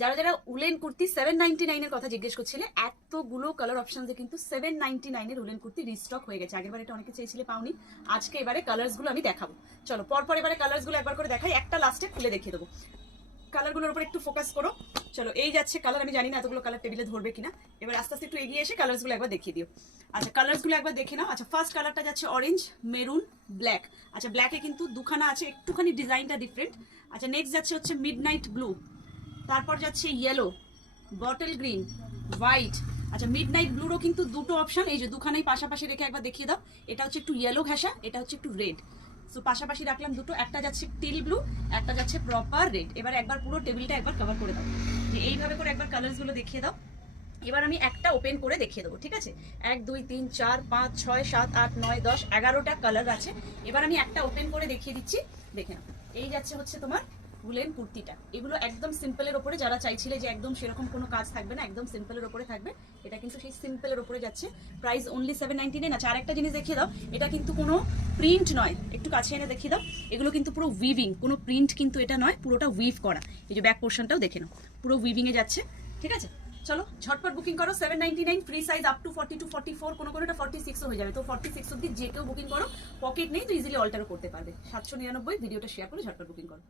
যারা যারা উলেন কুর্তি 799 এর কথা জিজ্ঞেস করছিলে, এতগুলো কালার অপশনসে কিন্তু 799 এর উলেন কুর্তি রিস্টক হয়ে গেছে। আগেরবার এটা অনেকে চেয়েছিলে, পাওনি। আজকে এবারে কালার্স গুলো আমি দেখাবো। চলো পরপর এবারে কালার্স গুলো একবার করে দেখাই, একটা লাস্টে খুলে দেখিয়ে দেবো। কালারগুলোর উপর একটু ফোকাস করো। চলো এই যাচ্ছে কালার, আমি জানি না এতগুলো কালার টেবিলে ধরবে কিনা। এবার আস্তে আস্তে একটু এগিয়ে এসে কালারসগুলো একবার দেখিয়ে দিও। আচ্ছা কালারসগুলো একবার দেখে নাও। আচ্ছা ফার্স্ট কালারটা যাচ্ছে অরেঞ্জ, মেরুন, ব্ল্যাক। আচ্ছা ব্ল্যাকে কিন্তু দুখানা আছে, একটুখানি ডিজাইনটা ডিফারেন্ট। আচ্ছা নেক্সট যাচ্ছে হচ্ছে মিডনাইট ব্লু, তারপর যাচ্ছে ইয়েলো, বটল গ্রিন, হোয়াইট। আচ্ছা মিডনাইট ব্লুরও কিন্তু দুটো অপশন, এই যে দুখানাই পাশাপাশি রেখে একবার দেখিয়ে দাও। এটা হচ্ছে একটু ইয়েলো ঘেঁষা, এটা হচ্ছে একটু রেড। সো পাশাপাশি রাখলাম দুটো, একটা যাচ্ছে টিল ব্লু, একটা যাচ্ছে প্রপার রেড। এবার একবার পুরো টেবিলটা একবার কভার করে দাও, যে এইভাবে করে একবার কালার্স গুলো দেখিয়ে দাও। এবার আমি একটা ওপেন করে দেখিয়ে দেবো, ঠিক আছে? 1 2 3 4 5 6 7 8 9 10 11টা কালার আছে। এবার আমি একটা ওপেন করে দেখিয়ে দিচ্ছি, দেখে নাও। এই যাচ্ছে হচ্ছে তোমার উলেন কুর্তিটা। এগুলো একদম সিম্পলের ওপরে, যারা চাইছিলে যে একদম সেরকম কোনো কাজ থাকবে না, একদম সিম্পলের ওপরে থাকবে, এটা কিন্তু সেই সিম্পলের ওপরে যাচ্ছে। Price only 799। আচ্ছা আরেকটা জিনিস দেখিয়ে দাও, এটা কিন্তু কোনো প্রিন্ট নয়, একটু কাছে এনে দেখিয়ে দাও। এগুলো কিন্তু পুরো উইভিং, কোনো প্রিন্ট কিন্তু এটা নয়, পুরোটা উইভ করা। এই যে ব্যাক পোর্শনটাও দেখে নাও, পুরো উইভিং এ যাচ্ছে, ঠিক আছে? চলো ঝটপট বুকিং করো। 799, free size up to 40 to 44, কোনো কোনোটা 46 হয়ে যাবে। তো 46 অব্দি যে কেউ বুকিং করো, পকেট নেই তো ইজিলি অল্টারও করতে পারবে। 799, ভিডিওটা শেয়ার করে ঝটপট বুকিং করো।